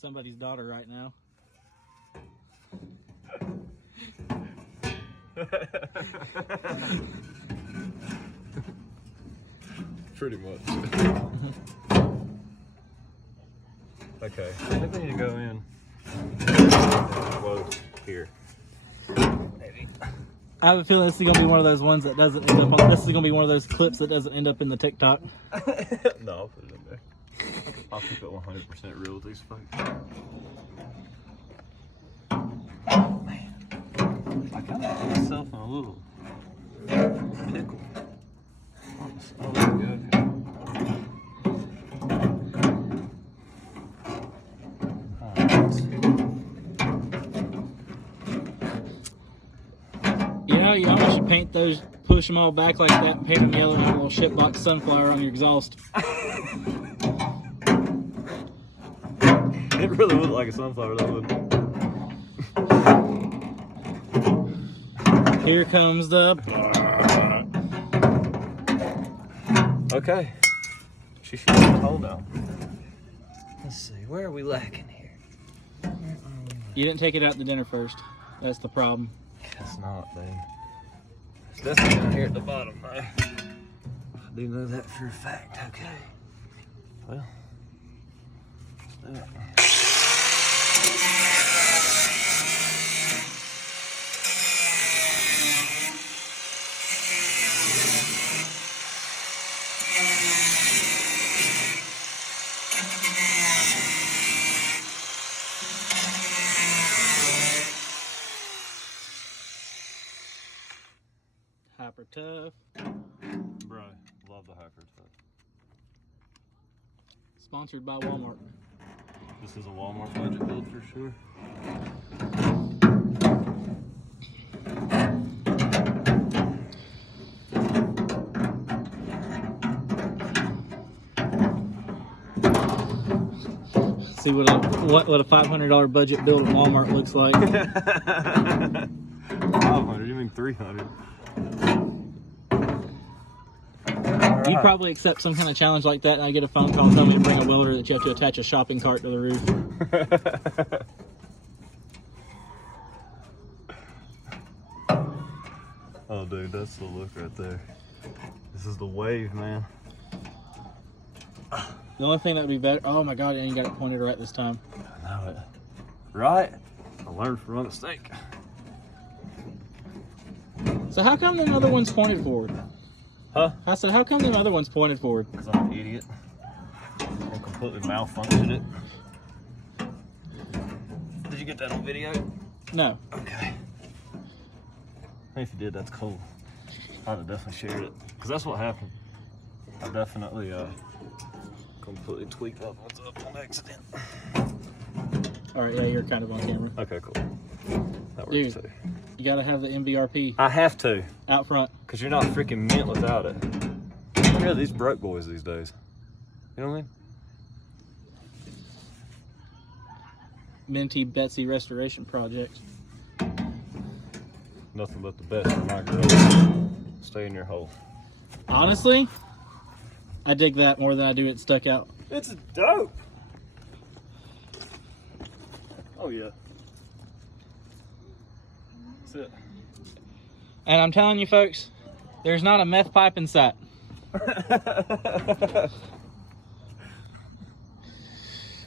somebody's daughter right now. Pretty much. Okay, I think we need to go in close here. Maybe. I have a feeling this is gonna be one of those ones that doesn't end up on, this is gonna be one of those clips that doesn't end up in the TikTok. No, I'll put it in there. I'll keep it 100% real with these folks. Oh man, I kind of put myself in a little pickle. Oh, there we go. You know, you almost should paint those, push them all back like that, and paint them yellow and have a little shitbox sunflower on your exhaust. It really would look like a sunflower, that would. Here comes the... Okay. She should be in the hole now. Let's see, where are we lacking here? You didn't take it out to dinner first. That's the problem. It's not, dude. It's definitely down here at the bottom, though. I do know that for a fact, okay. Well, let's do it. Hyper Tough. Bro, love the Hyper Tough. Sponsored by Walmart. This is a Walmart budget build for sure. See what a $500 budget build at Walmart looks like. 500, you mean 300? You'd probably accept some kind of challenge like that, and I get a phone call telling me to bring a welder that you have to attach a shopping cart to the roof. Oh, dude, that's the look right there. This is the wave, man. The only thing that would be better... Oh my god, and you got it pointed right this time. I know it. Right? I learned from a mistake. So how come them other ones pointed forward? Huh? I said, how come them other ones pointed forward? Because I'm an idiot. I completely malfunctioned it. Did you get that on video? No. Okay. If you did, that's cool. I'd have definitely shared it. Because that's what happened. I definitely completely tweaked up what's up on accident. Alright, yeah, you're kind of on camera. Okay, cool. That works Dude, too. you gotta have the MBRP I have to. out front. Because you're not freaking mint without it. Look at these broke boys these days. You know what I mean? Minty Betsy Restoration Project. Nothing but the best for my girl. Stay in your hole. Honestly, I dig that more than I do it stuck out. It's dope. Oh yeah. That's it. And I'm telling you folks, there's not a meth pipe in sight.